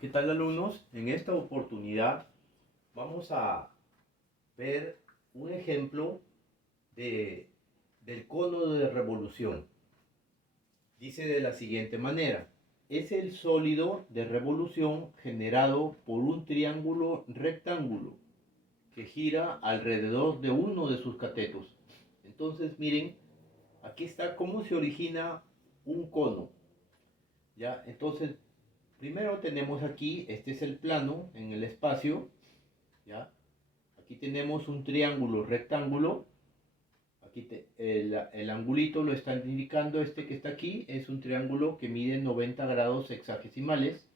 ¿Qué tal, alumnos? En esta oportunidad vamos a ver un ejemplo de, del cono de revolución. Dice de la siguiente manera: es el sólido de revolución generado por un triángulo rectángulo que gira alrededor de uno de sus catetos. Entonces, miren, aquí está cómo se origina un cono. ¿Ya? Entonces, primero tenemos aquí, este es el plano en el espacio. ¿Ya? Aquí tenemos un triángulo rectángulo. Aquí el angulito lo está indicando, este que está aquí es un triángulo que mide 90 grados sexagesimales.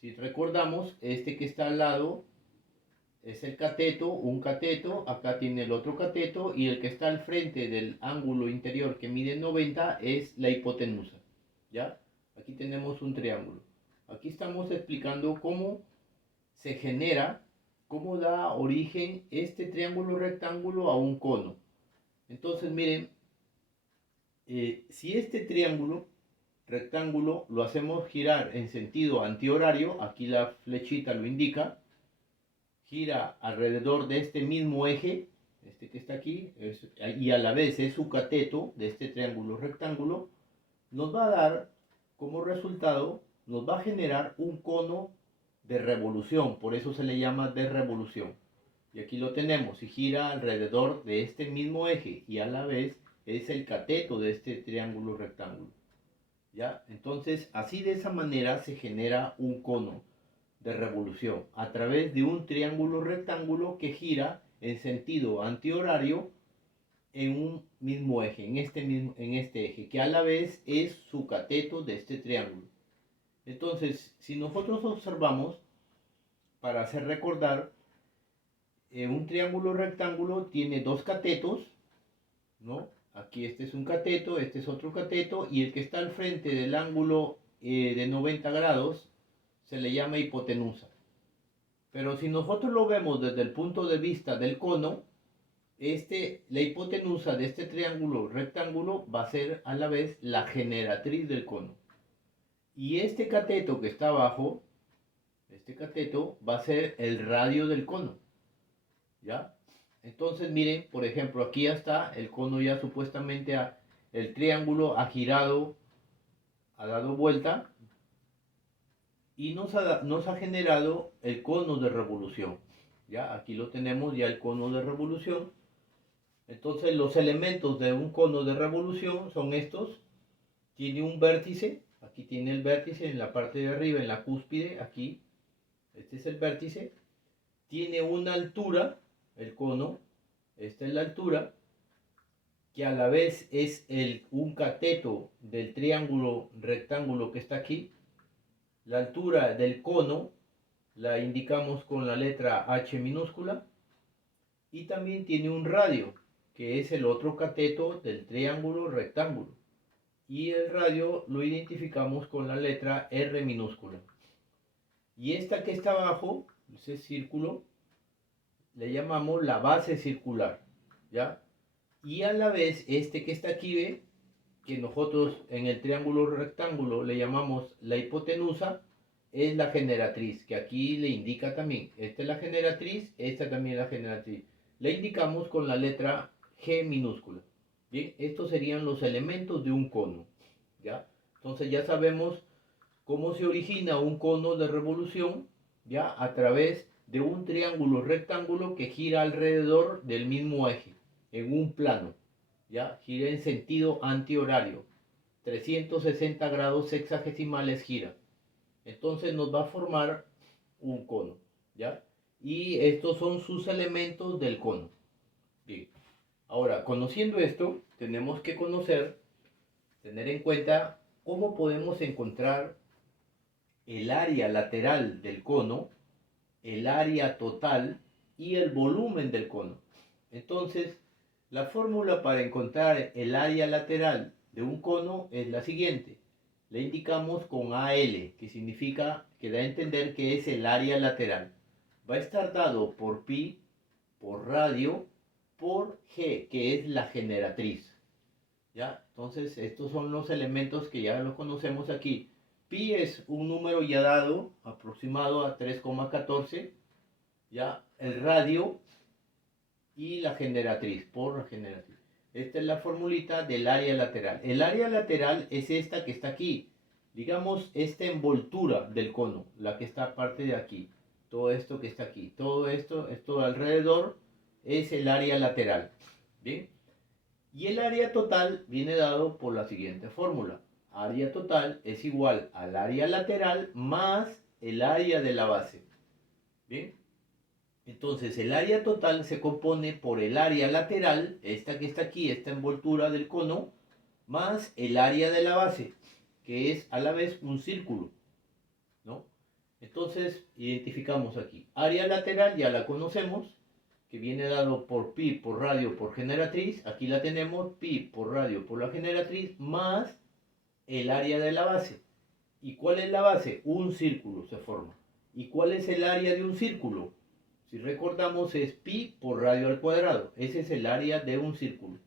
Si recordamos, este que está al lado es el cateto, un cateto, acá tiene el otro cateto, y el que está al frente del ángulo interior que mide 90 es la hipotenusa. ¿Ya? Aquí tenemos un triángulo. Aquí estamos explicando cómo se genera, cómo da origen este triángulo rectángulo a un cono. Entonces, miren, si este triángulo rectángulo lo hacemos girar en sentido antihorario, aquí la flechita lo indica, gira alrededor de este mismo eje, este que está aquí, y a la vez es su cateto de este triángulo rectángulo, nos va a dar como resultado, nos va a generar un cono de revolución, por eso se le llama de revolución. Y aquí lo tenemos, y gira alrededor de este mismo eje y a la vez es el cateto de este triángulo rectángulo. ¿Ya? Entonces, así de esa manera se genera un cono de revolución a través de un triángulo rectángulo que gira en sentido antihorario en un mismo eje, en este eje, que a la vez es su cateto de este triángulo. Entonces, si nosotros observamos, para hacer recordar, un triángulo rectángulo tiene dos catetos, ¿no? Aquí este es un cateto, este es otro cateto, y el que está al frente del ángulo de 90 grados se le llama hipotenusa. Pero si nosotros lo vemos desde el punto de vista del cono, la hipotenusa de este triángulo rectángulo va a ser a la vez la generatriz del cono. Y este cateto que está abajo, este cateto va a ser el radio del cono. ¿Ya? Entonces miren, por ejemplo, aquí ya está el cono ya supuestamente, el triángulo ha girado, ha dado vuelta y nos ha generado el cono de revolución. ¿Ya? Aquí lo tenemos ya el cono de revolución. Entonces los elementos de un cono de revolución son estos. Tiene un vértice, aquí tiene el vértice en la parte de arriba, en la cúspide, aquí. Este es el vértice. Tiene una altura, el cono, esta es la altura, que a la vez es un cateto del triángulo rectángulo que está aquí. La altura del cono la indicamos con la letra H minúscula. Y también tiene un radio, que es el otro cateto del triángulo rectángulo. Y el radio lo identificamos con la letra R minúscula. Y esta que está abajo, ese círculo, le llamamos la base circular. ¿Ya? Y a la vez este que está aquí, ¿ve? Que nosotros en el triángulo rectángulo le llamamos la hipotenusa, es la generatriz, que aquí le indica también. Esta es la generatriz, esta también es la generatriz. La indicamos con la letra G minúscula. Bien, estos serían los elementos de un cono. ¿Ya? Entonces ya sabemos cómo se origina un cono de revolución, ¿ya? A través de un triángulo rectángulo que gira alrededor del mismo eje, en un plano. ¿Ya? Gira en sentido antihorario. 360 grados sexagesimales gira. Entonces nos va a formar un cono. ¿Ya? Y estos son sus elementos del cono. Bien. Ahora, conociendo esto, tenemos que tener en cuenta cómo podemos encontrar el área lateral del cono, el área total y el volumen del cono. Entonces, la fórmula para encontrar el área lateral de un cono es la siguiente. Le indicamos con AL, que significa, que da a entender que es el área lateral. Va a estar dado por pi, por radio, por G, que es la generatriz. ¿Ya? Entonces, estos son los elementos que ya los conocemos aquí. Pi es un número ya dado, aproximado a 3,14, ya el radio y la generatriz, por la generatriz. Esta es la formulita del área lateral. El área lateral es esta que está aquí. Digamos, esta envoltura del cono, la que está aparte de aquí. Todo esto que está aquí. Todo esto alrededor es el área lateral. ¿Bien? Y el área total viene dado por la siguiente fórmula. Área total es igual al área lateral más el área de la base. ¿Bien? Entonces el área total se compone por el área lateral, esta que está aquí, esta envoltura del cono, más el área de la base, que es a la vez un círculo, ¿no? Entonces identificamos aquí. Área lateral ya la conocemos, que viene dado por pi por radio por generatriz. Aquí la tenemos, pi por radio por la generatriz, más el área de la base. ¿Y cuál es la base? Un círculo se forma. ¿Y cuál es el área de un círculo? Si recordamos es pi por radio al cuadrado. Ese es el área de un círculo.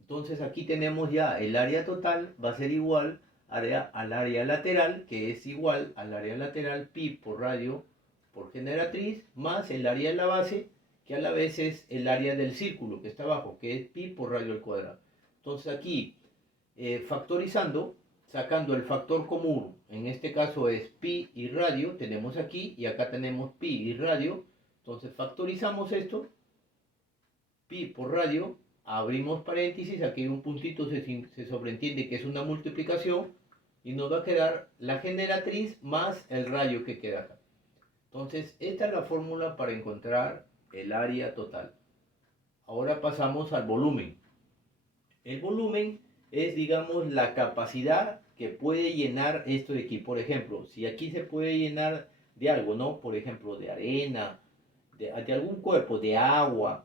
Entonces aquí tenemos ya el área total va a ser igual al área lateral, que es igual al área lateral pi por radio por generatriz, más el área de la base, que a la vez es el área del círculo que está abajo, que es pi por radio al cuadrado. Entonces aquí, factorizando, sacando el factor común, en este caso es pi y radio, tenemos aquí, y acá tenemos pi y radio. Entonces factorizamos esto, pi por radio, abrimos paréntesis, aquí hay un puntito, se sobreentiende que es una multiplicación, y nos va a quedar la generatriz más el radio que queda acá. Entonces, esta es la fórmula para encontrar el área total. Ahora pasamos al volumen. El volumen es, digamos, la capacidad que puede llenar esto de aquí. Por ejemplo, si aquí se puede llenar de algo, ¿no? Por ejemplo, de arena, de algún cuerpo, de agua.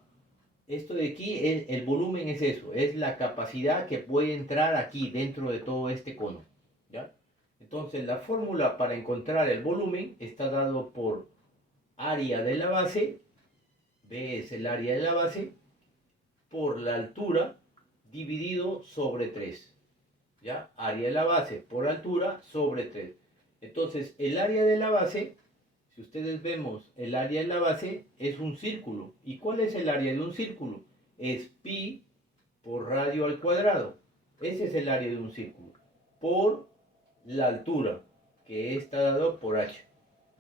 Esto de aquí, el volumen es eso, es la capacidad que puede entrar aquí dentro de todo este cono. ¿Ya? Entonces, la fórmula para encontrar el volumen está dado por área de la base, B es el área de la base, por la altura dividido sobre 3. ¿Ya? Área de la base por altura sobre 3. Entonces, el área de la base, si ustedes vemos el área de la base, es un círculo. ¿Y cuál es el área de un círculo? Es pi por radio al cuadrado. Ese es el área de un círculo. Por la altura, que está dado por h,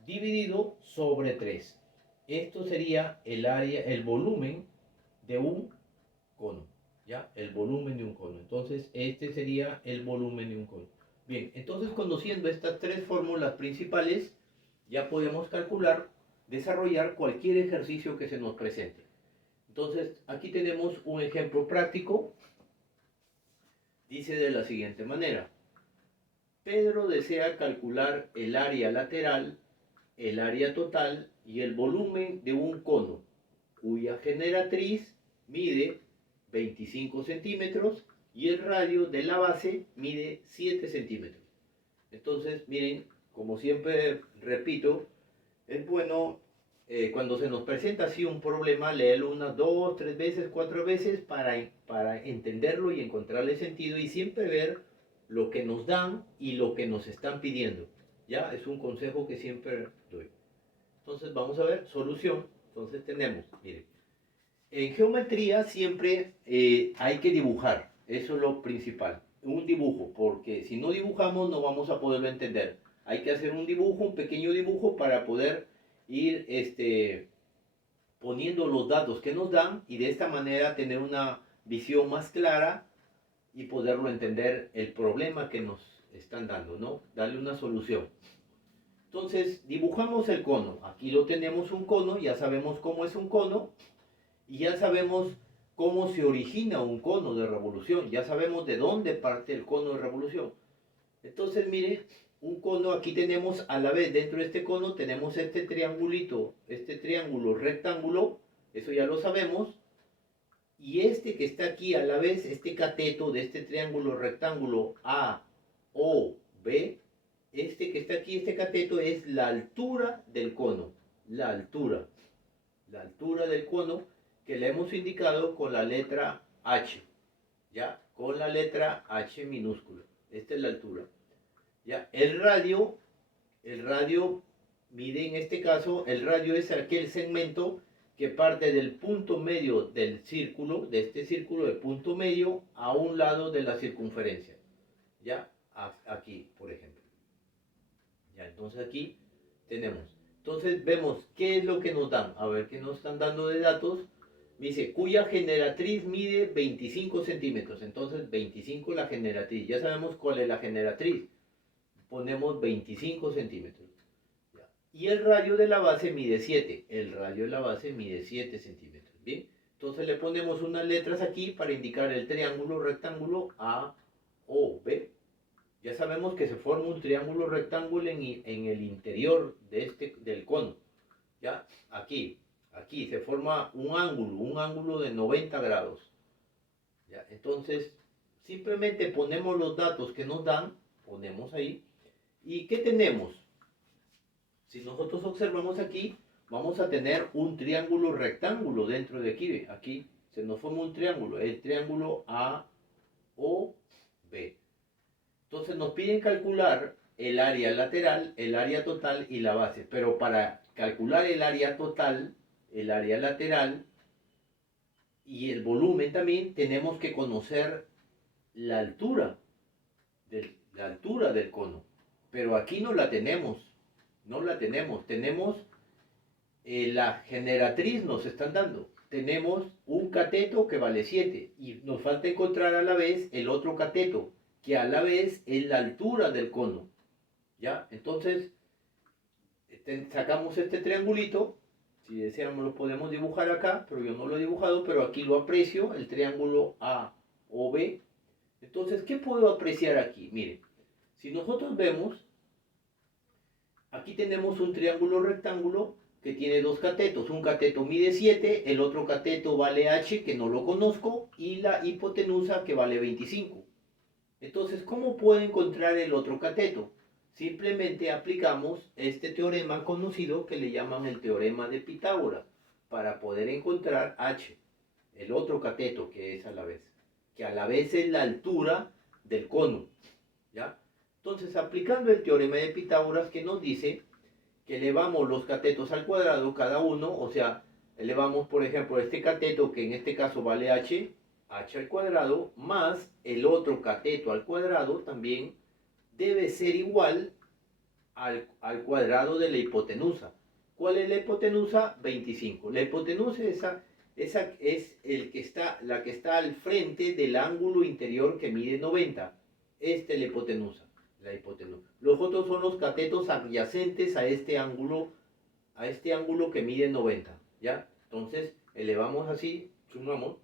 dividido sobre 3. Esto sería el área, el volumen de un cono. ¿Ya? El volumen de un cono. Entonces, este sería el volumen de un cono. Bien, entonces conociendo estas tres fórmulas principales, ya podemos calcular, desarrollar cualquier ejercicio que se nos presente. Entonces, aquí tenemos un ejemplo práctico. Dice de la siguiente manera. Pedro desea calcular el área lateral, el área total y el volumen de un cono, cuya generatriz mide 25 centímetros y el radio de la base mide 7 centímetros. Entonces, miren, como siempre repito, es bueno cuando se nos presenta así un problema, leerlo unas 2, 3 veces, 4 veces para entenderlo y encontrarle sentido y siempre ver lo que nos dan y lo que nos están pidiendo. Ya es un consejo que siempre doy. Entonces vamos a ver, solución. Entonces tenemos, miren, en geometría siempre hay que dibujar, eso es lo principal, un dibujo, porque si no dibujamos no vamos a poderlo entender. Hay que hacer un dibujo, un pequeño dibujo para poder ir poniendo los datos que nos dan y de esta manera tener una visión más clara y poderlo entender el problema que nos están dando, ¿no? Darle una solución. Entonces dibujamos el cono, aquí lo tenemos un cono, ya sabemos cómo es un cono. Y ya sabemos cómo se origina un cono de revolución, ya sabemos de dónde parte el cono de revolución. Entonces, mire, un cono, aquí tenemos a la vez, dentro de este cono tenemos este triangulito, este triángulo rectángulo, eso ya lo sabemos. Y este que está aquí a la vez, este cateto de este triángulo rectángulo A, O, B, este que está aquí, este cateto es la altura del cono, la altura del cono, que le hemos indicado con la letra H, ¿ya? Con la letra H minúscula. Esta es la altura. ¿Ya? El radio mide en este caso, el radio es aquel segmento que parte del punto medio del círculo, de este círculo de punto medio, a un lado de la circunferencia. ¿Ya? Aquí, por ejemplo. Ya, entonces aquí tenemos. Entonces vemos qué es lo que nos dan. A ver qué nos están dando de datos. Dice, cuya generatriz mide 25 centímetros. Entonces 25 la generatriz. Ya sabemos cuál es la generatriz. Ponemos 25 centímetros. Ya. Y el radio de la base mide 7. El radio de la base mide 7 centímetros. Bien. Entonces le ponemos unas letras aquí para indicar el triángulo rectángulo A, O, B. Ya sabemos que se forma un triángulo rectángulo en el interior del cono. ¿Ya? Aquí se forma un ángulo de 90 grados. ¿Ya? Entonces, simplemente ponemos los datos que nos dan, ponemos ahí. ¿Y qué tenemos? Si nosotros observamos aquí, vamos a tener un triángulo rectángulo dentro de aquí. Aquí se nos forma un triángulo, el triángulo A, O, B. Entonces nos piden calcular el área lateral, el área total y la base. Pero para calcular el área total, el área lateral y el volumen también, tenemos que conocer la altura del cono. Pero aquí no la tenemos. No la tenemos. Tenemos la generatriz, nos están dando. Tenemos un cateto que vale 7. Y nos falta encontrar a la vez el otro cateto, que a la vez es la altura del cono. ¿Ya? Entonces, sacamos este triangulito. Si deseamos lo podemos dibujar acá, pero yo no lo he dibujado, pero aquí lo aprecio, el triángulo A o B. Entonces, ¿qué puedo apreciar aquí? Miren, si nosotros vemos, aquí tenemos un triángulo rectángulo que tiene dos catetos. Un cateto mide 7, el otro cateto vale h, que no lo conozco, y la hipotenusa que vale 25. Entonces, ¿cómo puedo encontrar el otro cateto? Simplemente aplicamos este teorema conocido que le llaman el teorema de Pitágoras para poder encontrar h, el otro cateto que es a la vez, que a la vez es la altura del cono. ¿Ya? Entonces, aplicando el teorema de Pitágoras que nos dice que elevamos los catetos al cuadrado cada uno, o sea, elevamos por ejemplo este cateto que en este caso vale h al cuadrado, más el otro cateto al cuadrado también debe ser igual al cuadrado de la hipotenusa. ¿Cuál es la hipotenusa? 25. La hipotenusa esa es la que está al frente del ángulo interior que mide 90. Esta es la hipotenusa. Los otros son los catetos adyacentes a este ángulo que mide 90. ¿Ya? Entonces, elevamos así, sumamos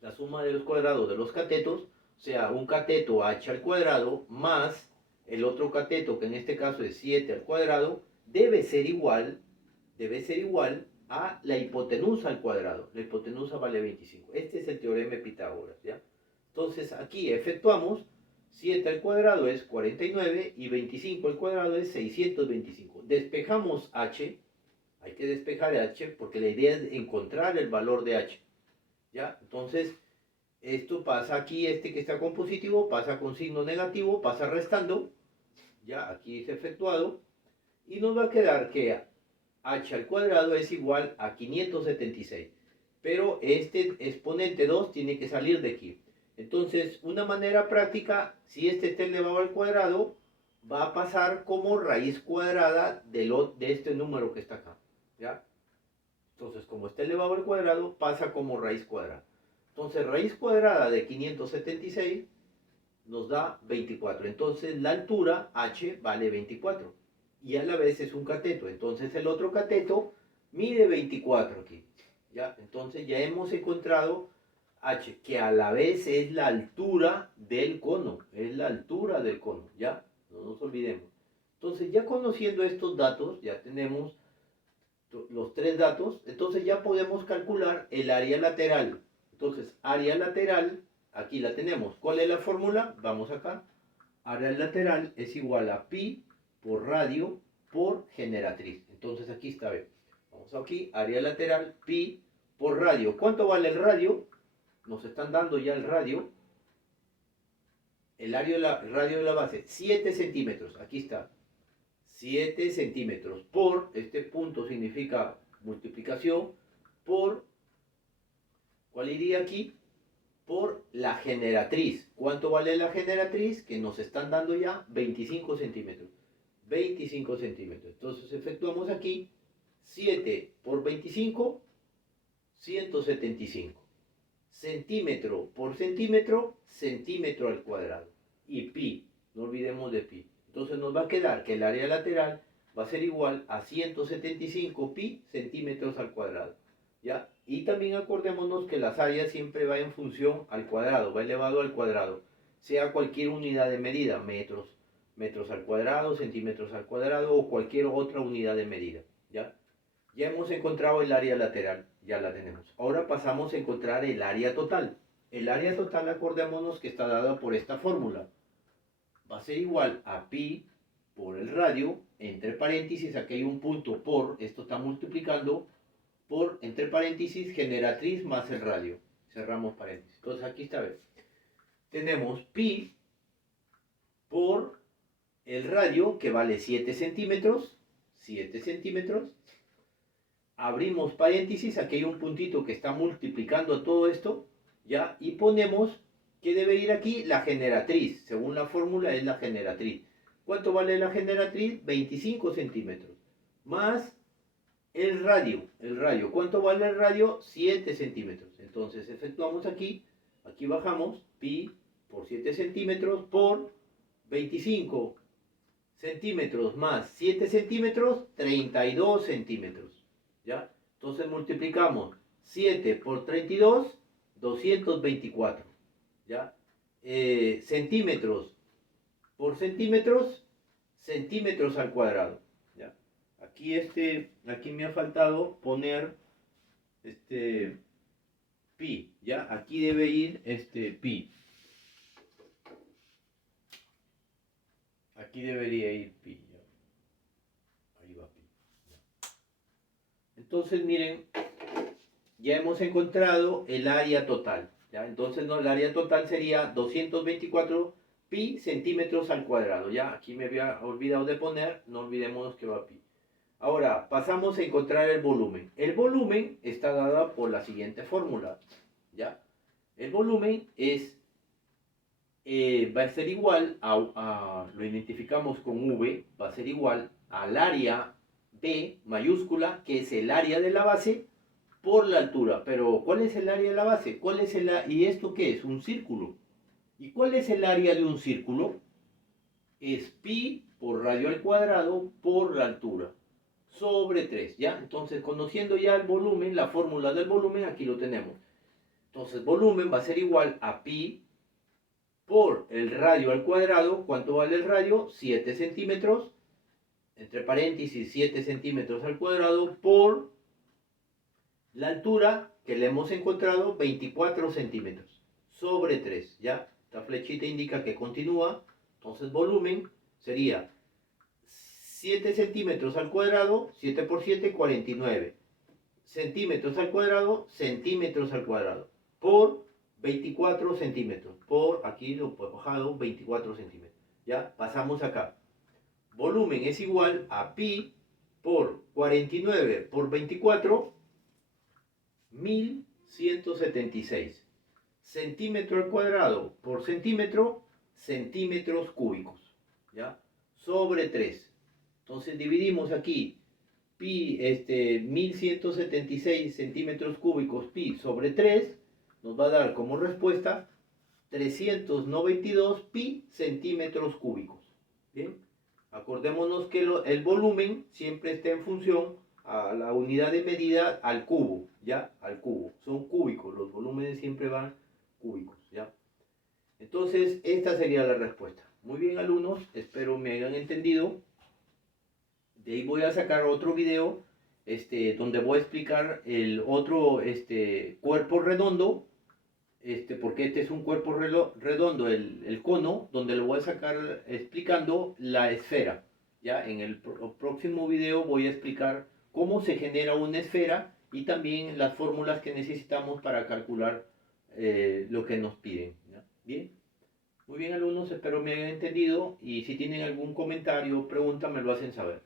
la suma de los cuadrados de los catetos, o sea, un cateto h al cuadrado más el otro cateto, que en este caso es 7 al cuadrado, debe ser igual a la hipotenusa al cuadrado. La hipotenusa vale 25. Este es el teorema de Pitágoras, ¿ya? Entonces, aquí efectuamos 7 al cuadrado es 49 y 25 al cuadrado es 625. Despejamos h, hay que despejar h porque la idea es encontrar el valor de h. ¿Ya? Entonces, esto pasa aquí, este que está con positivo, pasa con signo negativo, pasa restando, ya aquí es efectuado, y nos va a quedar que h al cuadrado es igual a 576. Pero este exponente 2 tiene que salir de aquí. Entonces, una manera práctica, si este está elevado al cuadrado, va a pasar como raíz cuadrada de este número que está acá. ¿Ya? Entonces, como está elevado al cuadrado, pasa como raíz cuadrada. Entonces, raíz cuadrada de 576 nos da 24. Entonces, la altura h vale 24. Y a la vez es un cateto. Entonces, el otro cateto mide 24 aquí. ¿Ya? Entonces, ya hemos encontrado h, que a la vez es la altura del cono. Es la altura del cono. ¿Ya? No nos olvidemos. Entonces, ya conociendo estos datos, ya tenemos los tres datos, entonces ya podemos calcular el área lateral. Entonces, área lateral, aquí la tenemos. ¿Cuál es la fórmula? Vamos acá. Área lateral es igual a pi por radio por generatriz. Entonces aquí está, ¿ve? Vamos aquí, área lateral, pi por radio. ¿Cuánto vale el radio? Nos están dando ya el radio. el radio de la base, 7 centímetros, aquí está, 7 centímetros por, este punto significa multiplicación, por, ¿cuál iría aquí? Por la generatriz. ¿Cuánto vale la generatriz? Que nos están dando ya 25 centímetros. 25 centímetros. Entonces efectuamos aquí 7 por 25, 175. Centímetro por centímetro, centímetro al cuadrado. Y pi, no olvidemos de pi. Entonces nos va a quedar que el área lateral va a ser igual a 175 pi centímetros al cuadrado. ¿Ya? Y también acordémonos que las áreas siempre va en función al cuadrado, va elevado al cuadrado, sea cualquier unidad de medida, metros, metros al cuadrado, centímetros al cuadrado o cualquier otra unidad de medida. ¿Ya? Ya hemos encontrado el área lateral, ya la tenemos. Ahora pasamos a encontrar el área total. El área total, acordémonos que está dada por esta fórmula. Va a ser igual a pi por el radio, entre paréntesis, aquí hay un punto por, esto está multiplicando, por, entre paréntesis, generatriz más el radio. Cerramos paréntesis. Entonces aquí está, ¿ves? Tenemos pi por el radio, que vale 7 centímetros. 7 centímetros. Abrimos paréntesis, aquí hay un puntito que está multiplicando todo esto, ¿ya? Y ponemos que debe ir aquí la generatriz. Según la fórmula es la generatriz. ¿Cuánto vale la generatriz? 25 centímetros. Más el radio, ¿cuánto vale el radio? 7 centímetros. Entonces efectuamos aquí, aquí bajamos, pi por 7 centímetros por 25 centímetros más 7 centímetros, 32 centímetros. ¿Ya? Entonces multiplicamos 7 por 32, 224. ¿Ya? Centímetros por centímetros, centímetros al cuadrado. ¿Ya? Aquí me ha faltado poner pi, ¿ya? Aquí debe ir pi. Aquí debería ir pi, ¿ya? Ahí va pi. ¿Ya? Entonces, miren, ya hemos encontrado el área total, ¿ya? Entonces, el área total sería 224 pi centímetros al cuadrado, ¿ya? Aquí me había olvidado de poner, no olvidemos que va pi. Ahora, pasamos a encontrar el volumen. El volumen está dado por la siguiente fórmula, ¿ya? El volumen va a ser igual lo identificamos con V, va a ser igual al área B mayúscula, que es el área de la base, por la altura. Pero, ¿cuál es el área de la base? ¿Y esto qué es? Un círculo. ¿Y cuál es el área de un círculo? Es pi por radio al cuadrado por la altura, sobre 3, ¿ya? Entonces, conociendo ya el volumen, la fórmula del volumen, aquí lo tenemos. Entonces, volumen va a ser igual a pi por el radio al cuadrado. ¿Cuánto vale el radio? 7 centímetros, entre paréntesis, 7 centímetros al cuadrado, por la altura, que le hemos encontrado, 24 centímetros, sobre 3, ¿ya? Esta flechita indica que continúa. Entonces, volumen sería 7 centímetros al cuadrado, 7 por 7, 49. Centímetros al cuadrado, centímetros al cuadrado, por 24 centímetros. Por, aquí lo he bajado, 24 centímetros. Ya, pasamos acá. Volumen es igual a pi por 49 por 24, 1176. Centímetro al cuadrado por centímetro, centímetros cúbicos. ¿Ya? Sobre 3. Entonces dividimos aquí pi, 1176 centímetros cúbicos pi sobre 3, nos va a dar como respuesta 392 pi centímetros cúbicos. ¿Bien? Acordémonos que el volumen siempre está en función a la unidad de medida al cubo, ¿ya? Al cubo. Son cúbicos, los volúmenes siempre van cúbicos, ¿ya? Entonces, esta sería la respuesta. Muy bien, alumnos, espero me hayan entendido. De ahí voy a sacar otro video donde voy a explicar el otro cuerpo redondo, porque este es un cuerpo redondo, el cono, donde lo voy a sacar explicando la esfera. ¿Ya? En el próximo video voy a explicar cómo se genera una esfera y también las fórmulas que necesitamos para calcular lo que nos piden. ¿Ya? Bien. Muy bien, alumnos, espero me hayan entendido y si tienen algún comentario o pregunta me lo hacen saber.